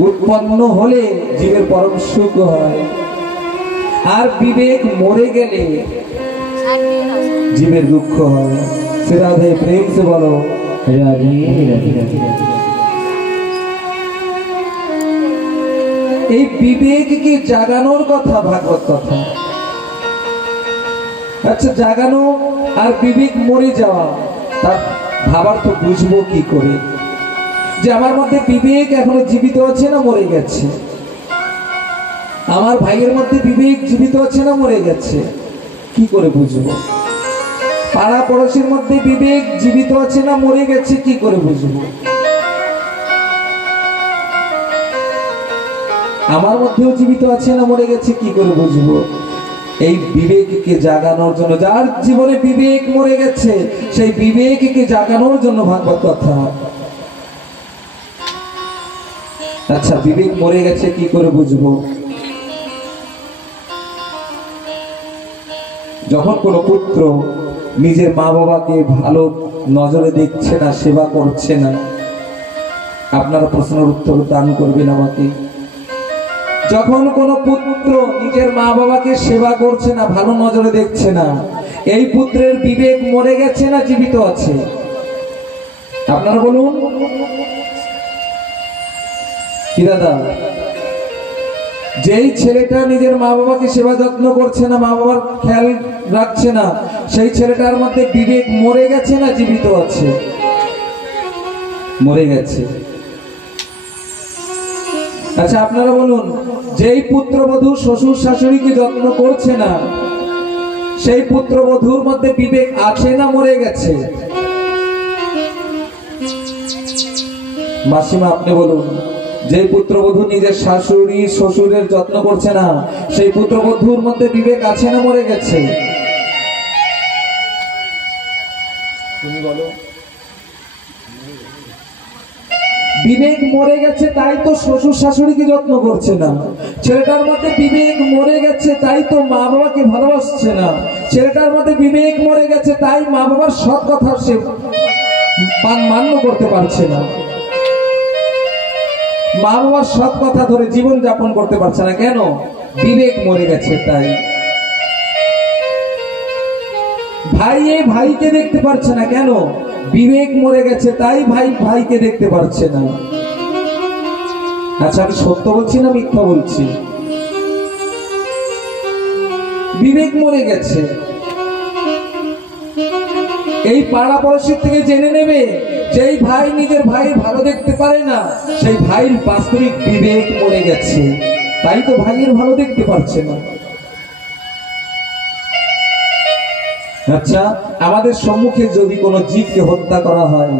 उत्पन्न होले जीवेर परम सुख হয় আর বিবেক মরে গেলে জীবের দুঃখ হয়। রাধে প্রেম से बोलो राधे राधे राधे। এই বিবেককে জাগানোর কথা ভাগবত কথা। আচ্ছা জাগানো আর বিবেক মরে যাওয়া তা ভাবার তো বুঝবো কি করে যে আমার মধ্যে বিবেক এখনো জীবিত আছে না মরে গেছে, আমার ভাইয়ের মধ্যে বিবেক জীবিত আছে না মরে গেছে, কি করে বুঝবো? পাড়া পড়োশির মধ্যে বিবেক জীবিত আছে না মরে গেছে, কি করে বুঝবো? আমার মধ্যেও জীবিত আছে না মরে গেছে, কি করে বুঝবো? এই বিবেককে জাগানোর জন্য, যার জীবনে বিবেক মরে গেছে সেই বিবেককে জাগানোর জন্য ভাগবত কথা। আচ্ছা বিবেক মরে গেছে কি করে বুঝবো? যখন কোনো পুত্র নিজের মা বাবাকে ভালো নজরে দেখছে না, সেবা করছে না, আপনারা প্রশ্নের উত্তর দান করবেন আমাকে। যখন কোনো পুত্র নিজের মা বাবাকে সেবা করছে না, ভালো নজরে দেখছে না, এই পুত্রের বিবেক মরে গেছে না জীবিত আছে? আপনারা বলুন কি দাদা? যেই ছেলেটা নিজের মা বাবাকে সেবা যত্ন করছে না, মা বাবার খেয়াল রাখছে না, সেই ছেলেটার মধ্যে বিবেক মরে গেছে না জীবিত আছে? মরে গেছে। আচ্ছা আপনারা বলুন, যেই পুত্রবধূ শ্বশুর শাশুড়িকে যত্ন করছে না, সেই পুত্রবধূর মধ্যে বিবেক আছে না মরে গেছে? মাসিমা আপনি বলুন, যে পুত্রবধূ নিজের শাশুড়ি শ্বশুরের যত্ন করছে না, সেই পুত্রবধূর মধ্যে বিবেক আছে না মরে গেছে? তুমি বলো। বিবেক মরে গেছে তাই তো শ্বশুর শাশুড়িকে যত্ন করছে না। ছেলেটার মধ্যে বিবেক মরে গেছে তাই তো মা বাবাকে ভালোবাসছে না। ছেলেটার মধ্যে বিবেক মরে গেছে তাই মা বাবার সৎ কথা সে মান্য করতে পারছে না, মা বাবার সৎ কথা ধরে জীবন যাপন করতে পারছে না। কেন? বিবেক মরে গেছে তাই। ভাই ভাইকে দেখতে পারছে না, কেন? বিবেক মরে গেছে তাই ভাই ভাইকে দেখতে পারছে না। আচ্ছা আমি সত্য বলছি না মিথ্যা বলছি? বিবেক মরে গেছে। এই পাড়া পড়শির থেকে জেনে নেবে, যেই ভাই নিজের ভাই ভালো দেখতে পারে না, সেই ভাইয়ের বাস্তবিক বিবেক মরে গেছে, তাই তো ভাইয়ের ভালো দেখতে পারছে না। আচ্ছা আমাদের সম্মুখে যদি কোনো জীবকে হত্যা করা হয়,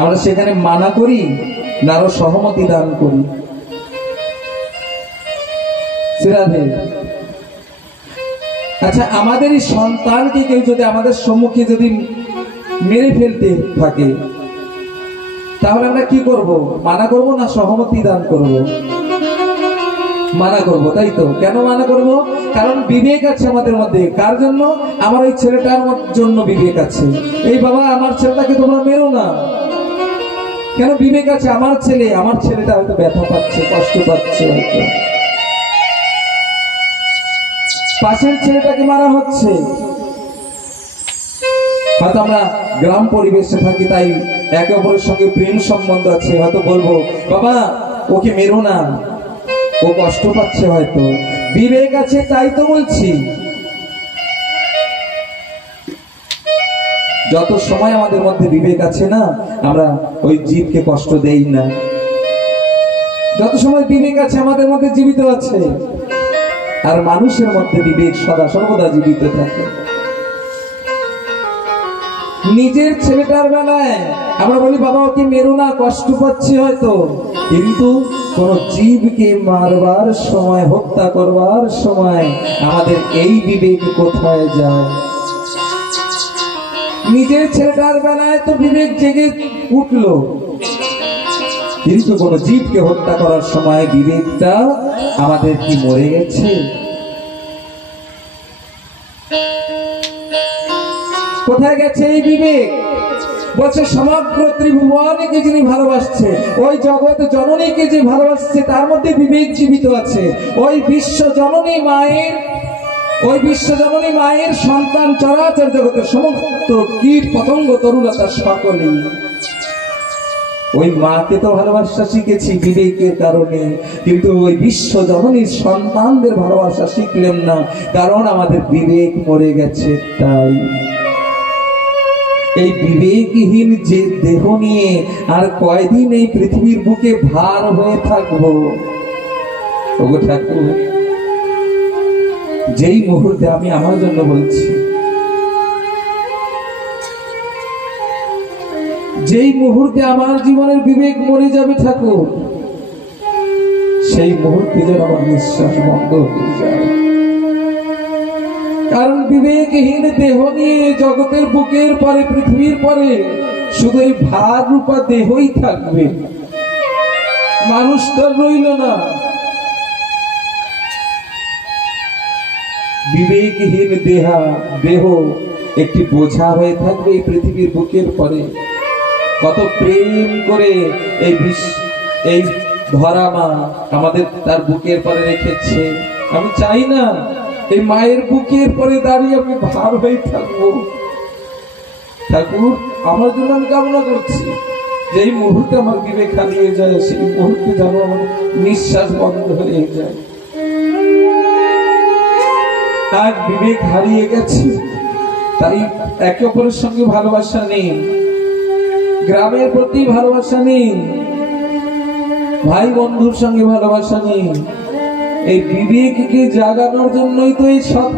আমরা সেখানে মানা করি না আরো সহমতি দান করি? আচ্ছা আমাদের এই সন্তানকে কেউ যদি আমাদের সম্মুখে যদি মেরে ফেলতে থাকে, তাহলে আমরা কি করব? মানা করব না সহমতি দান করব? মানা করব, তাই তো? কেন মানা করব? কারণ বিবেক আছে আমাদের মধ্যে। কার জন্য? আমার ওই ছেলেটার জন্য বিবেক আছে। এই বাবা আমার ছেলেটাকে তোমরা মেরো না, কেন? বিবেক আছে। আমার ছেলেটা হয়তো ব্যথা পাচ্ছে, কষ্ট পাচ্ছে, হয়তো পাশের ছেলেটাকে মারা হচ্ছে। হয়তো আমরা গ্রাম পরিবেশে থাকি, তাই একে অপরের সঙ্গে প্রেম সম্বন্ধ আছে, হয়তো বলবো বাবা ওকে মেরো না, ও কষ্ট পাচ্ছে। হয়তো বিবেক আছে তাই তো বলছি। যত সময় আমাদের মধ্যে বিবেক আছে না, আমরা ওই জীবকে কষ্ট দেই না। যত সময় বিবেক আছে আমাদের মধ্যে জীবিত আছে, আর মানুষের মধ্যে বিবেক সদা সর্বদা জীবিত থাকে। নিজের ছেলেটার বেলায় আমরা বলি বাবা ওকে মেরো না, কষ্ট পাচ্ছি হয়তো, কিন্তু কোন জীবকে মারবার সময়, হত্যা করবার সময় আমাদের এই বিবেক কোথায় যায়? নিজের ছেলেটার বেলায় তো বিবেক জেগে উঠলো, কিন্তু কোন জীবকে হত্যা করার সময় বিবেকটা আমাদের কি মরে গেছে? কোথায় গেছে এই বিবেক? বলছে সমগ্র ত্রিভুবনকে যিনি ভালোবাসছে, ওই জগৎ জননীকে যে ভালোবাসছে তার মধ্যে বিবেক জীবিত আছে। ওই বিশ্ব জননী মায়ের সন্তান চরাচর জগতের সমস্ত কীট পতঙ্গ তরুলতা সকলেই ওই মাকে তো ভালোবাসা শিখেছি বিবেকের কারণে, কিন্তু ওই বিশ্ব জননীর সন্তানদের ভালোবাসা শিখলাম না, কারণ আমাদের বিবেক মরে গেছে। তাই এই বিবেকহীন যে দেহ নিয়ে আর কয়দিন এই পৃথিবীর বুকে ভার হয়ে থাকবো। ওগো ঠাকুর, যেই মুহূর্তে আমি আমার জন্য বলছি, যেই মুহূর্তে আমার জীবনের বিবেক মরে যাবে ঠাকুর, সেই মুহূর্তে যেন আমার নিঃশ্বাস বন্ধ হয়ে যায়। কারণ বিবেকহীন দেহ নিয়ে জগতের বুকের পরে পৃথিবীর পরে শুধু এই ভার রূপা দেহই থাকবে, মানুষটা রইল না। বিবেকহীন দেহ একটি বোঝা হয়ে থাকবে এই পৃথিবীর বুকের পরে। কত প্রেম করে এই ধরা মা আমাদের তার বুকের পরে রেখেছে। আমি চাই না এই মায়ের বুকের পরে দাঁড়িয়ে আমি ভার হয়ে থাকবো। ঠাকুর, আমার জন্য আমি কামনা করছি যে এই মুহূর্তে আমার বিবেক হারিয়ে যায়, সেই মুহূর্তে যেন আমার নিঃশ্বাস বন্ধ হয়ে যায়। তার বিবেক হারিয়ে গেছে, তাই একে অপরের সঙ্গে ভালোবাসা নেই, গ্রামের প্রতি ভালোবাসা নেই, ভাই বন্ধুর সঙ্গে ভালোবাসা নেই। এই বিবেককে জাগানোর জন্যই তো এই সৎ